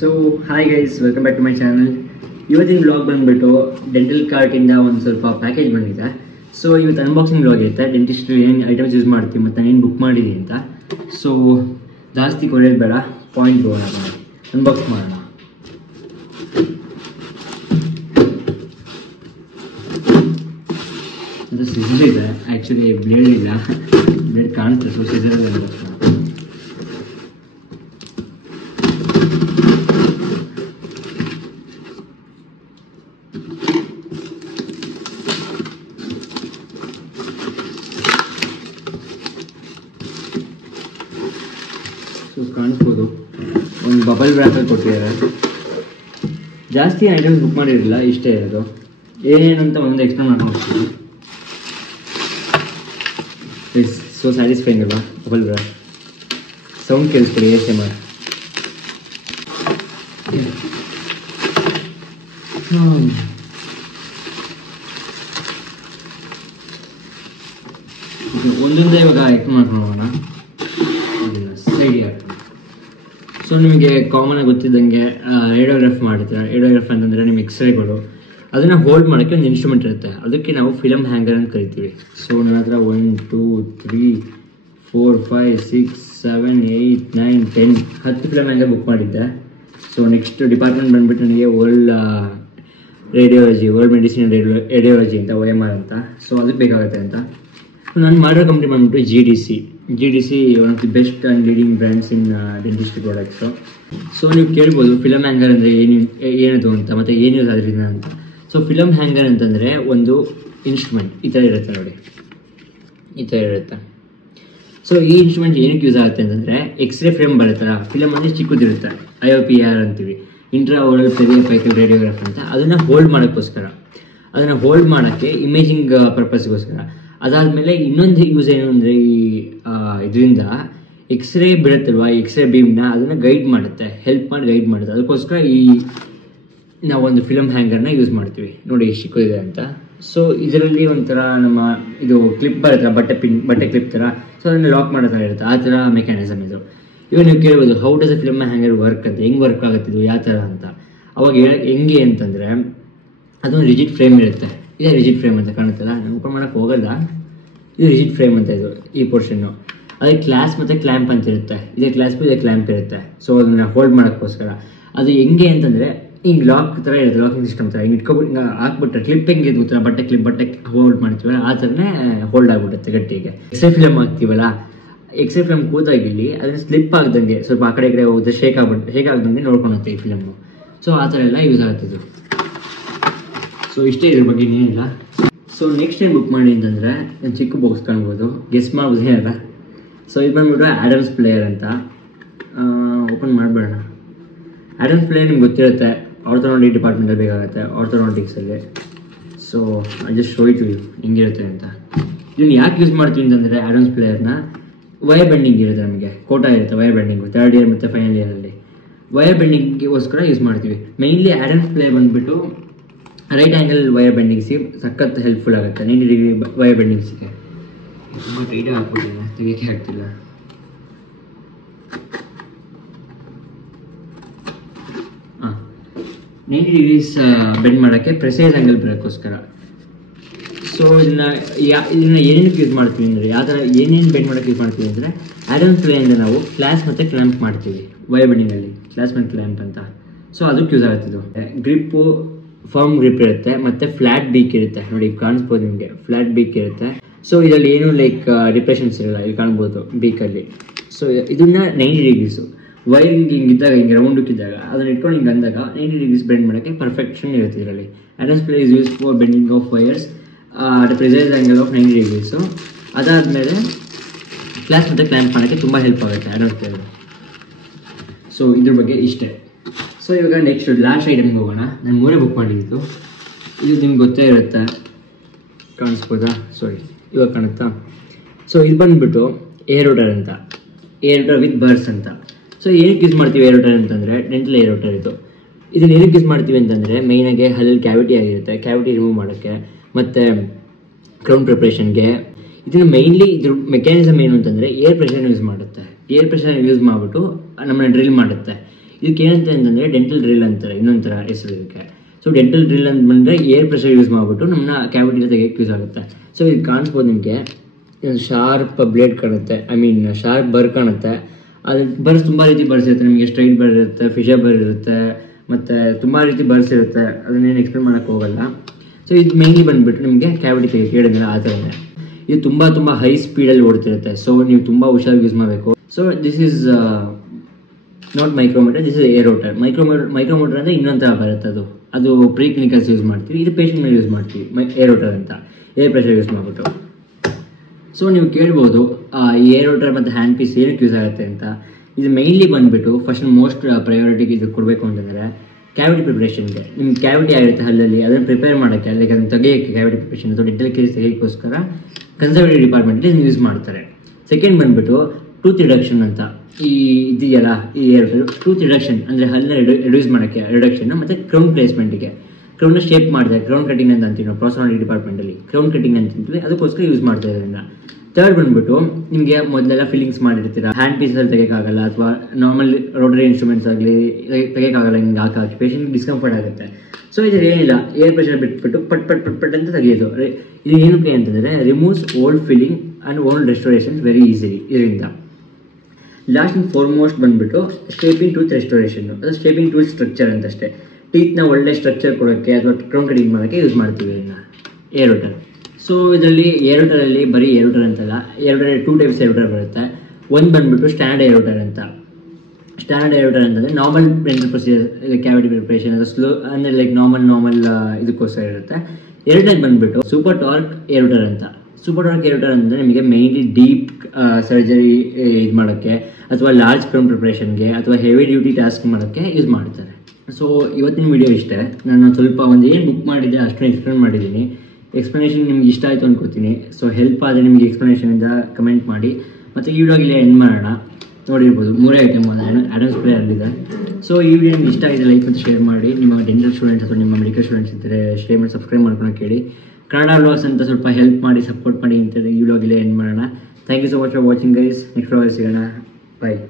So hi guys, welcome back to my channel. ಇವತ್ತಿನ vlog ಬಂದುಬಿಟ್ಟು dental ಕಾರ್ಟಿಂದ ಒಂದು ಸ್ವಲ್ಪ ಪ್ಯಾಕೇಜ್ ಬಂದಿದೆ. ಸೊ ಇವತ್ತು ಅನ್ಬಾಕ್ಸಿಂಗ್ ವ್ಲಾಗ್ ಇರುತ್ತೆ. ಡೆಂಟಿಸ್ಟ್ ಏನು ಐಟಮ್ಸ್ ಯೂಸ್ ಮಾಡ್ತೀವಿ ಮತ್ತು ನಾನೇನು ಬುಕ್ ಮಾಡಿದ್ದೀನಿ ಅಂತ. ಸೊ ಜಾಸ್ತಿ ಕೊಡೋದು ಬೇಡ, ಪಾಯಿಂಟ್ ಹೋಗೋಣ, ಅನ್ಬಾಕ್ಸ್ ಮಾಡೋಣ. ಅದು ಸಿಸರ್ ಇದೆ, ಆ್ಯಕ್ಚುಲಿ ಬ್ಲೇಡ್ ಇಲ್ಲ, ಬ್ಲೇಡ್ ಕಾಣುತ್ತೆ. ಸೊ ಸಿಸರ್ ಅನ್ಬಾಕ್ಸ್ ಮಾಡೋಣ. ಸೊ ಕಾಣಿಸ್ಬೋದು, ಒಂದು ಬಬಲ್ ವ್ರ್ಯಾಪಲ್ಲಿ ಕೊಟ್ಟಿದ್ದಾರೆ. ಜಾಸ್ತಿ ಐಟಮ್ಸ್ ಬುಕ್ ಮಾಡಿರಲಿಲ್ಲ, ಇಷ್ಟೇ ಇರೋದು. ಏನೇನು ಅಂತ ಒಂದು ಎಕ್ಸ್ಪ್ಲೇನ್ ಮಾಡ್ಕೊಂಡು ಹೋಗ್ತೀನಿ. ಇಟ್ಸ್ ಸೊ ಸ್ಯಾಟಿಸ್ಫೈಂಗ್ ಅಲ್ವಾ ಬಬಲ್ ವ್ರ್ಯಾಪ್. ಸೌಂಡ್ ಕೇಳಿಸ್ಕೊಳ್ಳಿ, ASMR. ಒಂದೊಂದೇ ಇವಾಗ ಎಕ್ಸ್ಪ್ಲೇನ್ ಮಾಡ್ಕೊಂಡು ಹೋಗೋಣ. ಸೊ ನಿಮಗೆ ಕಾಮನಾಗಿ ಗೊತ್ತಿದ್ದಂಗೆ ರೇಡಿಯೋಗ್ರಾಫ್ ಮಾಡ್ತಾರೆ. ರೇಡಿಯೋಗ್ರಾಫ್ ಅಂತಂದರೆ ನಿಮ್ಮ ಎಕ್ಸ್ರೇಗಳು, ಅದನ್ನು ಹೋಲ್ಡ್ ಮಾಡೋಕ್ಕೆ ಒಂದು ಇನ್ಸ್ಟ್ರೂಮೆಂಟ್ ಇರುತ್ತೆ. ಅದಕ್ಕೆ ನಾವು ಫಿಲಮ್ ಹ್ಯಾಂಗರ್ ಅಂತ ಕರಿತೀವಿ. ಸೊ ನನ್ನ ಹತ್ರ 1 2 3 4 5 6 7 8 9 10 ಫಿಲಮ್ ಹ್ಯಾಂಗರ್ ಬುಕ್ ಮಾಡಿದ್ದೆ. ಸೊ ನೆಕ್ಸ್ಟ್ ಡಿಪಾರ್ಟ್ಮೆಂಟ್ ಬಂದುಬಿಟ್ಟು ನನಗೆ world radiology, world medicine radiology ಅಂತ, OMR ಅಂತ. ಸೊ ಅದಕ್ಕೆ ಬೇಕಾಗುತ್ತೆ ಅಂತ ನಾನು ಮಾಡಿರೋ ಕಂಪ್ನಿ ಬಂದುಬಿಟ್ಟು GDC, one of the best and leading brands in dentistry products. So ನೀವು ಕೇಳ್ಬೋದು ಫಿಲಮ್ ಹ್ಯಾಂಗರ್ ಅಂದರೆ ಏನದು ಅಂತ, ಮತ್ತು ಏನು ಯೂಸ್ ಅದರಿಂದ ಅಂತ. ಸೊ ಫಿಲಮ್ ಹ್ಯಾಂಗರ್ ಅಂತಂದರೆ ಒಂದು ಇನ್ಸ್ಟ್ರೂಮೆಂಟ್ ಈ ಥರ ಇರುತ್ತೆ ನೋಡಿ, ಈ ಥರ ಇರುತ್ತೆ. ಸೊ ಈ ಇನ್ಸ್ಟ್ರೂಮೆಂಟ್ ಏನಕ್ಕೆ ಯೂಸ್ ಆಗುತ್ತೆ ಅಂತಂದರೆ, ಎಕ್ಸ್ರೇ ಫ್ರೇಮ್ ಬರುತ್ತಲ್ಲ, ಫಿಲಮ್ ಅಂದರೆ ಚಿಕ್ಕದಿರುತ್ತೆ, IOPR ಅಂತೀವಿ, ಇಂಟ್ರಾ ಓರಲ್ ಪೆರಿಯಪೈಕಲ್ ರೇಡಿಯೋಗ್ರಾಫ್ ಅಂತ. ಅದನ್ನು ಹೋಲ್ಡ್ ಮಾಡೋಕ್ಕೋಸ್ಕರ, ಅದನ್ನು ಹೋಲ್ಡ್ ಮಾಡೋಕ್ಕೆ ಇಮೇಜಿಂಗ್ ಪರ್ಪಸ್ಗೋಸ್ಕರ. ಅದಾದಮೇಲೆ ಇನ್ನೊಂದು ಯೂಸ್ ಏನು ಅಂದರೆ, ಇದರಿಂದ ಎಕ್ಸ್ರೇ ಬಿಡುತ್ತಲ್ವ, ಎಕ್ಸ್ರೇ ಬೀಮ್ನ ಅದನ್ನು ಗೈಡ್ ಮಾಡುತ್ತೆ, ಹೆಲ್ಪ್ ಮಾಡಿ ಗೈಡ್ ಮಾಡುತ್ತೆ. ಅದಕ್ಕೋಸ್ಕರ ನಾವೊಂದು ಫಿಲಮ್ ಹ್ಯಾಂಗರ್ನ ಯೂಸ್ ಮಾಡ್ತೀವಿ ನೋಡಿ, ಎಷ್ಟು ಚಿಕ್ಕದಿದೆ ಅಂತ. ಸೊ ಇದರಲ್ಲಿ ಒಂಥರ ನಮ್ಮ ಇದು ಕ್ಲಿಪ್ ಬರುತ್ತೆ, ಬಟ್ಟೆ ಕ್ಲಿಪ್ ಥರ. ಸೊ ಅದನ್ನು ಲಾಕ್ ಮಾಡೋ ಥರ ಇರುತ್ತೆ, ಆ ಥರ ಮೆಕ್ಯಾನಿಸಮ್ ಇದು. ಇವಾಗ ನೀವು ಕೇಳ್ಬೋದು how does a film hanger work ಅಂತ, ಹೆಂಗೆ ವರ್ಕ್ ಆಗುತ್ತೆ ಇದು, ಯಾವ ಥರ ಅಂತ. ಅವಾಗ ಹೆಂಗೆ ಅಂತಂದರೆ, ಅದೊಂದು ರಿಜಿಡ್ ಫ್ರೇಮ್ ಇರುತ್ತೆ. ಇದೇ ರಿಜಿಡ್ ಫ್ರೇಮ್ ಅಂತ ಕಾಣುತ್ತಲ್ಲ, ನಾನು ಓಪನ್ ಮಾಡೋಕ್ಕೆ ಹೋಗಲ್ಲ. ಇದು ರಿಜಿಡ್ ಫ್ರೇಮ್ ಅಂತ, ಇದು ಈ ಪೋರ್ಷನ್ನು. ಅದೇ ಕ್ಲಾಸ್ ಮತ್ತು ಕ್ಲ್ಯಾಂಪ್ ಅಂತ ಇರುತ್ತೆ, ಇದೇ ಕ್ಲಾಸ್ಪು ಇದೇ ಕ್ಲ್ಯಾಂಪ್ ಇರುತ್ತೆ. ಸೊ ಅದನ್ನು ಹೋಲ್ಡ್ ಮಾಡೋಕ್ಕೋಸ್ಕರ ಅದು ಹೆಂಗೆ ಅಂತಂದರೆ, ಹಿಂಗೆ ಲಾಕ್ ಥರ ಇರುತ್ತೆ, ಲಾಕಿಂಗ್ ಸಿಸ್ಟಮ್ ಥರ. ಹಿಂಗೆ ಇಟ್ಕೊಬಿಟ್ಟು ಹಿಂಗೆ ಹಾಕ್ಬಿಟ್ರೆ ಕ್ಲಿಪ್ ಹೆಂಗೆ ಇರ್ಬೋದಲ್ಲ, ಬಟ್ಟೆ ಹೋಲ್ಡ್ ಮಾಡ್ತೀವಲ್ಲ, ಆ ಥರನೇ ಹೋಲ್ಡ್ ಆಗಿಬಿಡುತ್ತೆ ಗಟ್ಟಿಗೆ. ಎಕ್ಸ್ರೇ ಫಿಲಮ್ ಹಾಕ್ತೀವಲ್ಲ, ಎಕ್ಸ್ರೇ ಫಿಲಮ್ ಕೂತಾಗಿಲ್ಲಿ ಅದನ್ನು ಸ್ಲಿಪ್ ಆಗ್ದಂಗೆ, ಸ್ವಲ್ಪ ಆ ಕಡೆ ಹೋಗುತ್ತೆ, ಶೇಕ್ ಆಗ್ದಂಗೆ ನೋಡ್ಕೊಳುತ್ತೆ ಈ ಫಿಲಮ್ಮು. ಸೊ ಆ ಥರ ಎಲ್ಲ ಯೂಸ್ ಆಗ್ತಿದ್ದು. ಸೊ ಇಷ್ಟೇ ಇದ್ರ ಬಗ್ಗೆ ಏನಿಲ್ಲ. ಸೊ ನೆಕ್ಸ್ಟ್ ಏನು ಬುಕ್ ಮಾಡಿ ಅಂತಂದರೆ, ಒಂದು ಚಿಕ್ಕ ಬಾಕ್ಸ್ ಕಾಣ್ಬೋದು, ಗೆಸ್ ಮಾಡ್ಬೋದು ಏನಲ್ಲ. ಸೊ ಇದು ಬಂದ್ಬಿಟ್ಟು ಆ್ಯಡಮ್ಸ್ ಪ್ಲೇಯರ್ ಅಂತ. ಓಪನ್ ಮಾಡಬೇಡ. ಆ್ಯಡಮ್ಸ್ ಪ್ಲೇಯರ್ ನಿಮ್ಗೆ ಗೊತ್ತಿರುತ್ತೆ, ಆರ್ಥೋಡಾಂಟಿಕ್ ಡಿಪಾರ್ಟ್ಮೆಂಟಲ್ಲಿ ಬೇಕಾಗುತ್ತೆ, ಆರ್ಥೋಡಾಂಟಿಕ್ಸಲ್ಲಿ. So I just show it you ಹೆಂಗಿರುತ್ತೆ ಅಂತ. ಇದನ್ನು ಯಾಕೆ ಯೂಸ್ ಮಾಡ್ತೀವಿ ಅಂತಂದರೆ, ಆ್ಯಡಮ್ಸ್ ಪ್ಲೇಯರ್ನ ವೈರ್ ಬೆಂಡಿಂಗ್ ಇರುತ್ತೆ, ನಮಗೆ ಕೋಟಾ ಇರುತ್ತೆ ವೈರ್ ಬೆಂಡಿಂಗು, 3rd ಇಯರ್ ಮತ್ತು ಫೈನಲ್ ಇಯರಲ್ಲಿ ವೈರ್ ಬೆಂಡಿಂಗಿಗೋಸ್ಕರ ಯೂಸ್ ಮಾಡ್ತೀವಿ. ಮೇಯ್ನ್ಲಿ ಆ್ಯಡಮ್ಸ್ ಪ್ಲೇಯರ್ ಬಂದುಬಿಟ್ಟು ರೈಟ್ ಆ್ಯಂಗಲ್ ವೈರ್ ಬೆಂಡಿಂಗ್ಸಿಗೆ ಸಖತ್ ಹೆಲ್ಪ್ಫುಲ್ ಆಗುತ್ತೆ, 90 ಡಿಗ್ರಿ ವೈರ್ ಬೆಂಡಿಂಗ್ಸಿಗೆ. ತುಂಬ ಟೈಟಾಗಿ ಹಾಕ್ಬಿಟ್ಟಿಲ್ಲ, ತೆಗಿಯೋಕ್ಕೆ ಆಗ್ತಿಲ್ಲ. ಹಾಂ, 90 ಡಿಗ್ರೀಸ್ ಬೆಂಡ್ ಮಾಡೋಕ್ಕೆ ಪ್ರೆಸೈಸ್ ಆ್ಯಂಗಲ್ ಬರೋಕ್ಕೋಸ್ಕರ. ಸೊ ಇದನ್ನು ಏನೇನಕ್ಕೆ ಯೂಸ್ ಮಾಡ್ತೀವಿ ಅಂದರೆ, ಯಾವ ಥರ ಏನೇನು ಬೆಂಡ್ ಮಾಡೋಕ್ಕೆ ಯೂಸ್ ಮಾಡ್ತೀವಿ ಅಂದರೆ, ಆ್ಯಡಮ್ಸ್ ಪ್ಲೇಯಿಂದ ನಾವು ಕ್ಲಾಸ್ ಮತ್ತು ಕ್ಲ್ಯಾಂಪ್ ಮಾಡ್ತೀವಿ ವೈರ್ ಬೆಂಡಿಂಗಲ್ಲಿ, ಕ್ಲಾಸ್ ಮತ್ತು ಕ್ಲ್ಯಾಂಪ್ ಅಂತ. ಸೊ ಅದಕ್ಕೆ ಯೂಸ್ ಆಗುತ್ತಿದ್ದು. ಗ್ರಿಪ್ಪು ಫರ್ಮ್ ಗ್ರಿಪ್ ಇರುತ್ತೆ, ಮತ್ತು ಫ್ಲ್ಯಾಟ್ ಬೀಕ್ ಇರುತ್ತೆ ನೋಡಿ, ಕಾಣಿಸ್ಬೋದು ನಿಮಗೆ, ಫ್ಲ್ಯಾಟ್ ಬೀಕ್ ಇರುತ್ತೆ. ಸೊ ಇದರಲ್ಲಿ ಏನು ಲೈಕ್ ಡಿಪ್ರೆಷನ್ಸ್ ಇರಲ್ಲ, ಇಲ್ಲಿ ಕಾಣ್ಬೋದು ಬೀಕಲ್ಲಿ. ಸೊ ಇದನ್ನು 90 ಡಿಗ್ರೀಸು ವೈರ್ ಹಿಂಗಿದ್ದಾಗ, ಹಿಂಗೆ ರೌಂಡಕ್ಕಿದ್ದಾಗ ಅದನ್ನು ಇಟ್ಕೊಂಡು ಹಿಂಗೆ ಅಂದಾಗ 90 ಡಿಗ್ರೀಸ್ ಬೆಂಡ್ ಮಾಡೋಕ್ಕೆ ಪರ್ಫೆಕ್ಷನ್ ಇರುತ್ತೆ ಇದರಲ್ಲಿ. Adams plier is use for bending of wires at precise angle of 90 degrees. ಅದಾದಮೇಲೆ ಕ್ಲಾಸ್ ಮತ್ತು ಕ್ಲ್ಯಾಂಪ್ ಮಾಡೋಕ್ಕೆ ತುಂಬ ಹೆಲ್ಪ್ ಆಗುತ್ತೆ ಆ್ಯಡಮ್ಸ್ ಪ್ಲೇಯರ್. ಸೊ ಇದ್ರ ಬಗ್ಗೆ ಇಷ್ಟೇ. ಸೊ ಇವಾಗ ನೆಕ್ಸ್ಟ್ ಲಾಸ್ಟ್ ಐಟಮ್ಗೆ ಹೋಗೋಣ. ನಾನು 3 ಬುಕ್ ಮಾಡಿದ್ದು. ಇದು ನಿಮ್ಗೆ ಗೊತ್ತೇ ಇರುತ್ತೆ, ಕಾಣಿಸ್ಬೋದಾ? ಸಾರಿ, ಇವಾಗ ಕಾಣುತ್ತಾ? ಸೊ ಇದು ಬಂದುಬಿಟ್ಟು ಏರ್ ರೋಟರ್ ಅಂತ, ಏರ್ ರೋಟರ್ ವಿತ್ ಬರ್ಸ್ ಅಂತ. ಸೊ ಏನಕ್ಕೆ ಯೂಸ್ ಮಾಡ್ತೀವಿ ಏರ್ ರೋಟರ್ ಅಂತಂದರೆ, ಡೆಂಟಲ್ ಏರ್ ರೋಟರ್ ಇದು. ಇದನ್ನು ಏನಕ್ಕೆ ಯೂಸ್ ಮಾಡ್ತೀವಿ ಅಂತಂದರೆ, ಮೇಯ್ನಾಗಿ ಹಲ್ಲಲ್ಲಿ ಕ್ಯಾವಿಟಿ ಆಗಿರುತ್ತೆ, ಕ್ಯಾವಿಟಿ ರಿಮೂವ್ ಮಾಡೋಕ್ಕೆ ಮತ್ತು ಕ್ರೌನ್ ಪ್ರಿಪ್ರೇಷನ್ಗೆ. ಇದನ್ನು ಮೇಯ್ನ್ಲಿ ಇದ್ರ ಮೆಕ್ಯಾನಿಸಮ್ ಏನು ಅಂತಂದರೆ, ಏರ್ ಪ್ರೆಷರ್ನ ಯೂಸ್ ಮಾಡುತ್ತೆ. ಏರ್ ಪ್ರೆಷರ್ನ ಯೂಸ್ ಮಾಡಿಬಿಟ್ಟು ನಮ್ಮನ್ನು ಡ್ರಿಲ್ ಮಾಡುತ್ತೆ. ಇದಕ್ಕೆ ಏನಂತ ಅಂತಂದರೆ ಡೆಂಟಲ್ ಡ್ರಿಲ್ ಅಂತಾರೆ, ಇನ್ನೊಂದು ಥರ ಹೆಸರು ಇದಕ್ಕೆ. ಸೊ ಡೆಂಟಲ್ ಡ್ರಿಲ್ ಅಂತ ಬಂದರೆ ಏರ್ ಪ್ರೆಷರ್ ಯೂಸ್ ಮಾಡಿಬಿಟ್ಟು ನಮ್ಮನ್ನ ಕ್ಯಾವಿಟಿನ ತೆಗೆಯೋಕ್ಕೆ ಯೂಸ್ ಆಗುತ್ತೆ. ಸೊ ಇದು ಕಾಣಿಸ್ಬೋದು ನಿಮಗೆ, ಶಾರ್ಪ್ ಬ್ಲೇಡ್ ಕಾಣುತ್ತೆ, ಶಾರ್ಪ್ ಬರ್ ಕಾಣುತ್ತೆ. ಅದು ಬರ್ಸ್ ತುಂಬ ರೀತಿ ಬರ್ಸ್ ಇರುತ್ತೆ, ನಿಮಗೆ ಸ್ಟ್ರೈಟ್ ಬರ್ ಇರುತ್ತೆ, ಫಿಶರ್ ಬರ್ ಇರುತ್ತೆ, ಮತ್ತು ತುಂಬ ರೀತಿ ಬರ್ಸ್ ಇರುತ್ತೆ, ಅದನ್ನೇನು ಎಕ್ಸ್ಪ್ಲೇನ್ ಮಾಡೋಕ್ಕೆ ಹೋಗಲ್ಲ. ಸೊ ಇದು ಮೇನ್ಲಿ ಬಂದುಬಿಟ್ಟು ನಿಮಗೆ ಕ್ಯಾವಿಟಿ ತೆಗೆಯೋಕ್ಕೆ ಹೇಳಿದ್ರೆ ಆ ಥರನೇ. ಇದು ತುಂಬ ಹೈ ಸ್ಪೀಡಲ್ಲಿ ಓಡ್ತಿರುತ್ತೆ. ಸೊ ನೀವು ತುಂಬ ಹುಷಾರಾಗಿ ಯೂಸ್ ಮಾಡಬೇಕು. So this is not micrometer, this is airotor. Micrometer ಅಂದರೆ ಇನ್ನೊಂದು ಥರ ಬರುತ್ತೆ, ಅದು ಪ್ರೀ ಕ್ಲಿನಿಕಲ್ಸ್ ಯೂಸ್ ಮಾಡ್ತೀವಿ, ಇದು ಪೇಷಂಟ್ ಮೇಲೆ ಯೂಸ್ ಮಾಡ್ತೀವಿ. ಏರೋಟರ್ ಅಂತ ಏರ್ ಪ್ರೆಷರ್ ಯೂಸ್ ಮಾಡಿಬಿಟ್ಟು. ಸೊ ನೀವು ಕೇಳ್ಬೋದು ಏರೋಟರ್ ಮತ್ತು ಹ್ಯಾಂಡ್ ಪೀಸ್ ಏನಕ್ಕೆ ಯೂಸ್ ಆಗುತ್ತೆ ಅಂತ. ಇದು ಮೈನ್ಲಿ ಬಂದುಬಿಟ್ಟು ಫಸ್ಟ್ ಮೋಸ್ಟ್ ಪ್ರಯಾರಿಟಿಗೆ ಇದು ಕೊಡಬೇಕು ಅಂತಂದರೆ ಕ್ಯಾವಿಟಿ ಪ್ರಿಪ್ರೇಷನ್ಗೆ. ನಿಮ್ಮ ಕ್ಯಾವಿಟಿ ಆಗಿರುತ್ತೆ ಹಲ್ಲಲ್ಲಿ, ಅದನ್ನು ಪ್ರಿಪೇರ್ ಮಾಡೋಕ್ಕೆ, ಲೈಕ್ ಅದನ್ನು ತೆಗೆಯೋಕ್ಕೆ ಕ್ಯಾವಿಟಿ ಪ್ರಿಪ್ರೇಷನ್ ಅಥವಾ ಡೆಂಟಲ್ ಕೇಸ್ ತೆಗೆಯೋಕ್ಕೋಸ್ಕರ ಕನ್ಸರ್ವೇಟಿವ್ ಡಿಪಾರ್ಟ್ಮೆಂಟಲ್ಲಿ ಯೂಸ್ ಮಾಡ್ತಾರೆ. ಸೆಕೆಂಡ್ ಬಂದುಬಿಟ್ಟು ಟೂತ್ ರಿಡಕ್ಷನ್ ಅಂತ. ಇದೆಯಲ್ಲ ಈ ಏರೋಟರ್, ಟೂತ್ ರಿಡಕ್ಷನ್ ಅಂದರೆ ಹಲ್ಲನ್ನ ರಿಡ್ಯೂಸ್ ಮಾಡೋಕ್ಕೆ ರಿಡಕ್ಷನ್, ಮತ್ತು ಕ್ರೌನ್ ಪ್ಲೇಸ್ಮೆಂಟಿಗೆ. ಕ್ರೌನ್ನ ಶೇಪ್ ಮಾಡ್ತಾರೆ, ಕ್ರೌನ್ ಕಟಿಂಗ್ ಅಂತ ಅಂತೀವಿ ನಾವು ಪ್ರಾಸೋನಾಲಜಿ ಡಿಪಾರ್ಟ್ಮೆಂಟಲ್ಲಿ, ಕ್ರೌನ್ ಕಟಿಂಗ್ ಅಂತೀವಿ, ಅದಕ್ಕೋಸ್ಕರ ಯೂಸ್ ಮಾಡ್ತಾರೆ ಇದನ್ನು. ಥರ್ಡ್ ಬಂದುಬಿಟ್ಟು ನಿಮಗೆ ಮೊದಲೆಲ್ಲ ಫಿಲ್ಲಿಂಗ್ಸ್ ಮಾಡಿರ್ತೀರ, ಹ್ಯಾಂಡ್ ಪೀಸಲ್ಲಿ ತೆಗೋಕ್ಕಾಗಲ್ಲ, ಅಥವಾ ನಾರ್ಮಲ್ ರೋಟರಿ ಇನ್ಸ್ಟ್ರೂಮೆಂಟ್ಸ್ ಆಗಲಿ ತೆಗೋಕ್ಕಾಗಲ್ಲ, ಹಿಂಗೆ ಹಾಕಿ ಪೇಷಂಟ್ಗೆ ಡಿಸ್ಕಂಫರ್ಟ್ ಆಗುತ್ತೆ. ಸೊ ಇದು ಏನಿಲ್ಲ, ಏರ್ ಪ್ರೆಷರ್ ಬಿಟ್ಬಿಟ್ಟು ಪಟ್ ಅಂತ ತೆಗೆಯೋದು. ಇದು ಏನಕ್ಕೆ ಅಂತಂದರೆ removes old filling and old restoration very easily. ಇದರಿಂದ ಲಾಸ್ಟ್ ಆ್ಯಂಡ್ ಫಾರ್ಮೋಸ್ಟ್ ಬಂದುಬಿಟ್ಟು ಸ್ಟೇಪಿಂಗ್ ಟೂತ್ ರೆಸ್ಟೋರೇಷನ್, ಅದು ಸ್ಟೇಪಿಂಗ್ ಟೂತ್ ಸ್ಟ್ರಕ್ಚರ್ ಅಂತಷ್ಟೇ. ಟೀತ್ನ ಒಳ್ಳೆ ಸ್ಟ್ರಕ್ಚರ್ ಕೊಡೋಕ್ಕೆ ಅಥವಾ ಕ್ರೌನ್ ಕಟಿಂಗ್ ಮಾಡೋಕ್ಕೆ ಯೂಸ್ ಮಾಡ್ತೀವಿ ಇದನ್ನು ಏರೋಟರ್. ಸೊ ಇದರಲ್ಲಿ ಏರೋಟರಲ್ಲಿ ಬರೀ ಏರೋಟರ್ ಅಂತಲ್ಲ, ಏರೋಟರ್ 2 ಟೈಪ್ಸ್ ಏರೋಟರ್ ಬರುತ್ತೆ. ಒಂದು ಬಂದುಬಿಟ್ಟು ಸ್ಟ್ಯಾಂಡರ್ಡ್ ಏರೋಟರ್ ಅಂತ. ಸ್ಟ್ಯಾಂಡರ್ಡ್ ಏರೋಟರ್ ಅಂತಂದರೆ normal dental procedure, cavity preparation ಅದು ಸ್ಲೋ ಅಂದರೆ ಲೈಕ್ ನಾರ್ಮಲ್ ಇದಕ್ಕೋಸ್ಕರ ಇರುತ್ತೆ. ಎರಡನೇದು ಬಂದುಬಿಟ್ಟು ಸೂಪರ್ ಟಾರ್ಕ್ ಏರೋಟರ್ ಅಂತ. ಸೂಪರ್ ಟಾರ್ಕ್ ಏರೋಟರ್ ಅಂದರೆ ನಿಮಗೆ ಮೇಯ್ನ್ಲಿ ಡೀಪ್ ಸರ್ಜರಿ ಇದು ಮಾಡೋಕ್ಕೆ, ಅಥವಾ ಲಾರ್ಜ್ ಕ್ರೌನ್ ಪ್ರಿಪ್ರೇಷನ್ಗೆ, ಅಥವಾ ಹೆವಿ ಡ್ಯೂಟಿ ಟಾಸ್ಕ್ ಮಾಡೋಕ್ಕೆ ಯೂಸ್ ಮಾಡ್ತಾರೆ. ಸೊ ಇವತ್ತಿನ ವಿಡಿಯೋ ಇಷ್ಟೇ. ನಾನು ಸ್ವಲ್ಪ ಏನು ಬುಕ್ ಮಾಡಿದ್ದೆ ಅಷ್ಟು ಎಕ್ಸ್ಪ್ಲೇನ್ ಮಾಡಿದ್ದೀನಿ. ಎಕ್ಸ್ಪ್ಲನೇಷನ್ ನಿಮ್ಗೆ ಇಷ್ಟ ಆಯಿತು ಅಂದ್ಕೊಡ್ತೀನಿ. ಸೊ ಹೆಲ್ಪ್ ಆದರೆ ನಿಮಗೆ ಎಕ್ಸ್ಪ್ಲನೇಷನಿಂದ ಕಮೆಂಟ್ ಮಾಡಿ. ಮತ್ತು ಈ ವಿಡಿಯೋಗಿಲ್ಲೇ ಎಂಡ್ ಮಾಡೋಣ. ನೋಡಿರ್ಬೋದು 3 ಐಟಮ್ ಆಡಮ್ಸ್ ಸ್ಪ್ರೇ ಅಲ್ಲಿದೆ. ಸೊ ಈ ವಿಡಿಯೋ ನಿಮ್ಗೆ ಇಷ್ಟ ಆಗಿದೆ ಲೈಕ್ ಮತ್ತು ಶೇರ್ ಮಾಡಿ. ನಿಮ್ಮ ಡೆಂಟಲ್ ಸ್ಟೂಡೆಂಟ್ಸ್ ಅಥವಾ ನಿಮ್ಮ ಮೆಡಿಕಲ್ ಸ್ಟೂಡೆಂಟ್ಸ್ ಇದ್ದರೆ ಶೇರ್ ಮಾಡಿ ಸಬ್ಸ್ಕ್ರೈಬ್ ಮಾಡ್ಕೊಳಕ್ಕೆ ಹೇಳಿ. ಕನ್ನಡ ವ್ಲಾಗ್ಸ್ ಅಂತ ಸ್ವಲ್ಪ ಹೆಲ್ಪ್ ಮಾಡಿ, ಸಪೋರ್ಟ್ ಮಾಡಿ ಅಂತ ಈ ವಿಡಿಯೋಗಿಲ್ಲೇ ಎಂಡ್ ಮಾಡೋಣ. Thank you so much for watching guys. Next vlog ಸಿಗೋಣ. ಬಾಯ್.